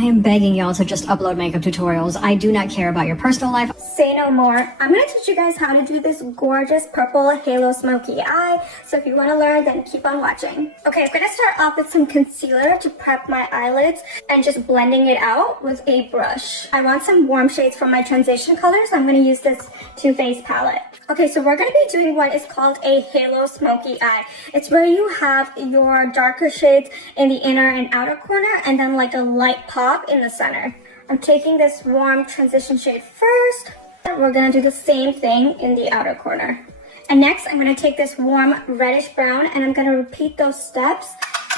I am begging y'all to just upload makeup tutorials. I do not care about your personal life. Say no more. I'm gonna teach you guys how to do this gorgeous purple halo smoky eye. So if you wanna learn, then keep on watching. Okay, I'm gonna start off with some concealer to prep my eyelids and just blending it out with a brush. I want some warm shades for my transition colors. I'm gonna use this Too Faced palette. Okay, so we're gonna be doing what is called a halo smoky eye. It's where you have your darker shades in the inner and outer corner and then like a light pop in the center. I'm taking this warm transition shade first. We're gonna do the same thing in the outer corner. And next, I'm gonna take this warm reddish brown and I'm gonna repeat those steps,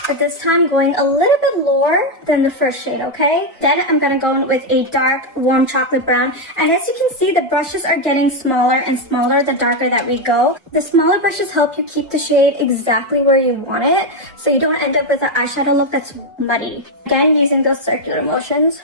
but this time going a little bit lower than the first shade, okay? Then I'm gonna go in with a dark warm chocolate brown. And as you can see, the brushes are getting smaller and smaller the darker that we go. The smaller brushes help you keep the shade exactly where you want it, so you don't end up with an eyeshadow look that's muddy. Again, using those circular motions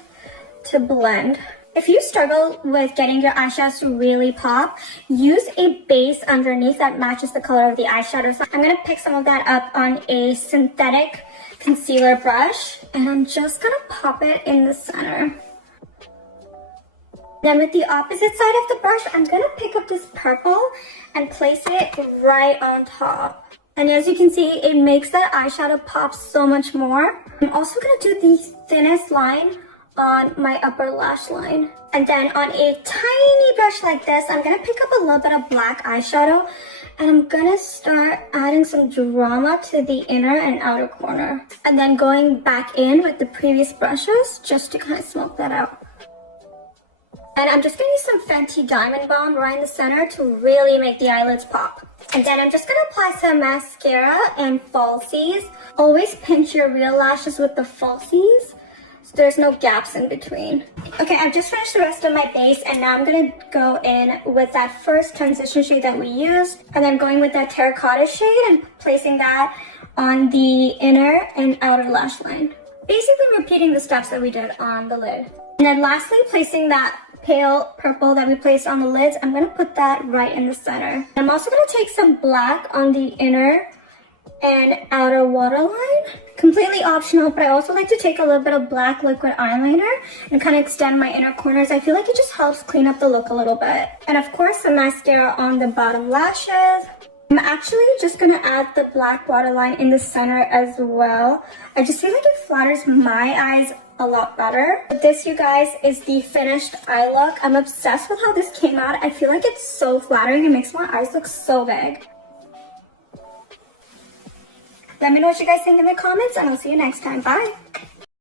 to blend. If you struggle with getting your eyeshadows to really pop, use a base underneath that matches the color of the eyeshadow. So I'm going to pick some of that up on a synthetic concealer brush, and I'm just going to pop it in the center. Then with the opposite side of the brush, I'm going to pick up this purple and place it right on top. And as you can see, it makes that eyeshadow pop so much more. I'm also going to do the thinnest line on my upper lash line. And then on a tiny brush like this, I'm gonna pick up a little bit of black eyeshadow and I'm gonna start adding some drama to the inner and outer corner. And then going back in with the previous brushes just to kind of smoke that out. And I'm just gonna use some Fenty Diamond Bomb right in the center to really make the eyelids pop. And then I'm just gonna apply some mascara and falsies. Always pinch your real lashes with the falsies, so there's no gaps in between. Okay, I've just finished the rest of my base and now I'm gonna go in with that first transition shade that we used and then going with that terracotta shade and placing that on the inner and outer lash line. Basically repeating the steps that we did on the lid. And then lastly, placing that pale purple that we placed on the lids, I'm gonna put that right in the center. I'm also gonna take some black on the inner and outer waterline. Completely optional, but I also like to take a little bit of black liquid eyeliner and kind of extend my inner corners. I feel like it just helps clean up the look a little bit. And of course, some mascara on the bottom lashes. I'm actually just gonna add the black waterline in the center as well. I just feel like it flatters my eyes a lot better. But this, you guys, is the finished eye look. I'm obsessed with how this came out. I feel like it's so flattering. It makes my eyes look so big. Let me know what you guys think in the comments, and I'll see you next time. Bye!